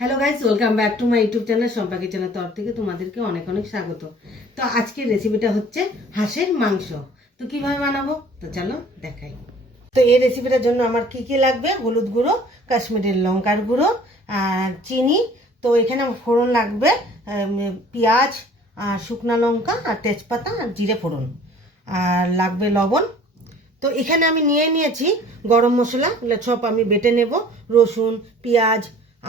Hello guys, welcome back to my YouTube channel Sampa কিচেনের তরফ থেকে তোমাদেরকে অনেক অনেক স্বাগত। তো আজকের রেসিপিটা হচ্ছে হাঁসের মাংস। তো কিভাবে বানাবো তো চলো দেখাই। তো এই রেসিপিটার জন্য আমার কি কি লাগবে: হলুদ গুঁড়ো, কাশ্মীরের লঙ্কার গুঁড়ো, আর চিনি। তো এখানে আমার ফোড়ন লাগবে পেঁয়াজ আর শুকনো লঙ্কা আর তেজপাতা আর জিরে ফোড়ন, আর লাগবে লবণ। তো এখানে আমি নিয়েছি গরম মশলা, সব আমি বেটে নেব। রসুন, পেঁয়াজ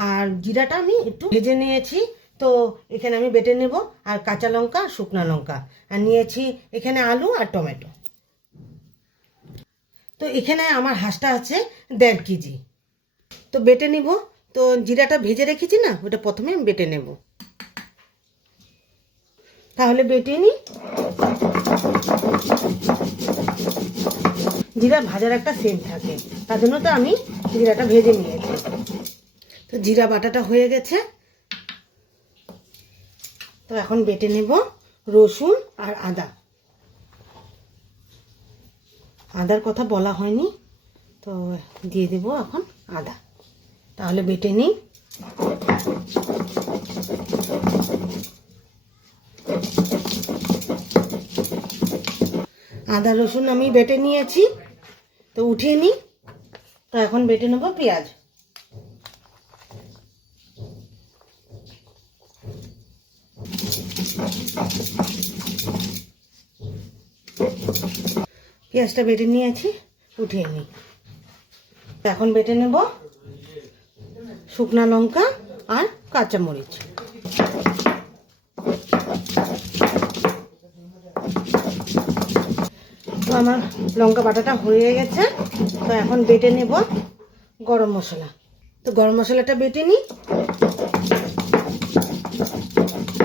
আর জিরাটা আমি একটু ভেজে নিয়েছি। তো এখানে আমি বেটে নেব, আর কাঁচা লঙ্কা আর শুকনো লঙ্কা, আর নিয়েছি এখানে আলু আর টমেটো। তো এখানে আমার হাঁসটা আছে 1.5 কেজি। তো বেটে নিব। তো জিরাটা ভেজে রেখেছি না, ওটা প্রথমে আমি বেটে নেব। তাহলে বেটে নিই। জিরা ভাজার একটা সেন্ট থাকে, তার জন্য তো আমি জিরাটা ভেজে নিয়েছি। তো জিরা বাটাটা হয়ে গেছে। তো এখন বেটে নেব রসুন আর আদা। আদার কথা বলা হয়নি, তো দিয়ে দেব এখন আদা। তাহলে বেটে নিই। আদা রসুন আমি বেটে নিয়েছি, তো উঠিয়ে নিই। তো এখন বেটে নেব পেঁয়াজ। পেঁয়াজটা বেটে নিয়েছি, উঠিয়ে নিই। এখন বেটে নেব শুকনো লঙ্কা আর কাঁচামরিচ। তো আমার লঙ্কা বাটাটা হয়ে গেছে। তো এখন বেটে নেব গরম মশলা। তো গরম মশলাটা বেটে নিই।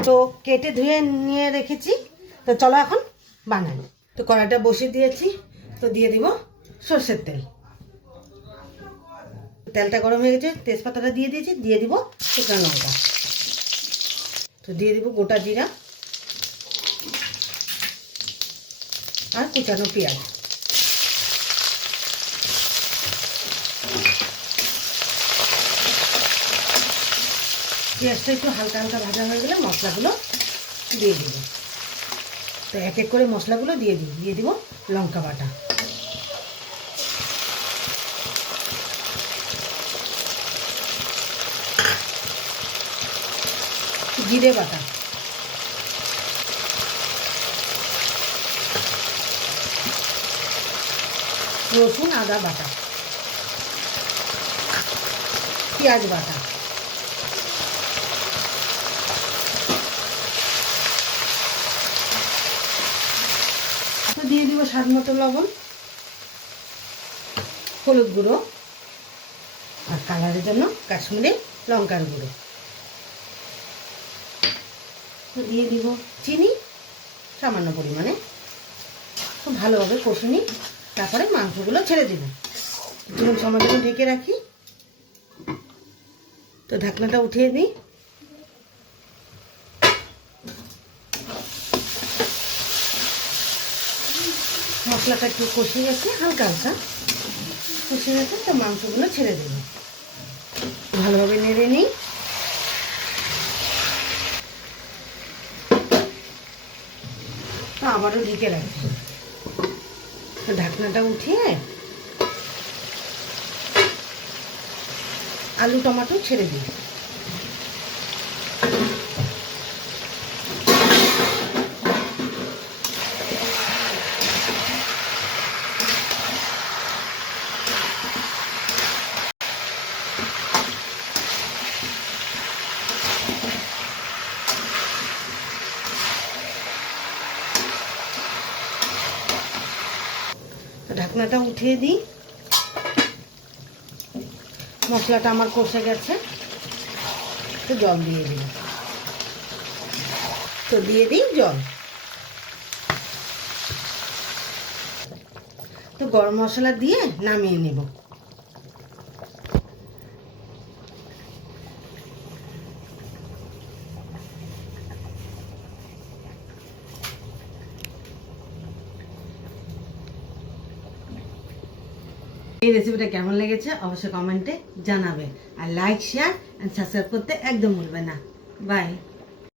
তো কেটে ধুয়ে নিয়ে রেখেছি। তো চলো এখন বানাই। তো কড়াইটা বসিয়ে দিয়েছি। তো দিয়ে দিব সর্ষের তেল। তেলটা গরম হয়ে গেছে, তেজপাতাটা দিয়ে দিয়েছি, দিয়ে দিব শুকনো লঙ্কা। তো দিয়ে দিব গোটা জিরা আর কুচানো পেঁয়াজ। পেঁয়াজটা একটু হালকা হালকা ভাজা হয়ে গেলে মশলাগুলো দিয়ে দিব। তো এক এক করে মশলাগুলো দিয়ে দিব লঙ্কা বাটা, জিরে বাটা, রসুন আদা বাটা, পেঁয়াজ বাটা। তো দিয়ে দিব স্বাদ মতো লবণ, হলুদ গুঁড়ো, আর কালারের জন্য কাশ্মীরি লঙ্কার গুঁড়ো। তো দিয়ে দিব চিনি সামান্য পরিমাণে। খুব ভালোভাবে কষে নিই, তারপরে মাংসগুলো ছেড়ে দিব। কিছুক্ষণ সময় জন্য ঢেকে রাখি। তো ঢাকনাটা উঠিয়ে দিই। মশলাটা একটু কষে গেছে, হালকা হালকা কষে গেছে। তো মাংসগুলো ছেড়ে দেব, ভালোভাবে নেড়ে নিই। তো আবারও ঢেকে রাখি। তো ঢাকনাটা উঠিয়ে আলু টমেটো ছেড়ে দিই। তো ঢাকনাটা উঠিয়ে দিই। মশলাটা আমার কষে গেছে। তো জল দিয়ে দিই। তো দিয়ে দিই জল। তো গরম মশলা দিয়ে নামিয়ে নেব। এই রেসিপিটা কেমন লেগেছে অবশ্যই কমেন্টে জানাবে, আর লাইক শেয়ার এন্ড সাবস্ক্রাইব করতে একদম ভুলবে না। বাই।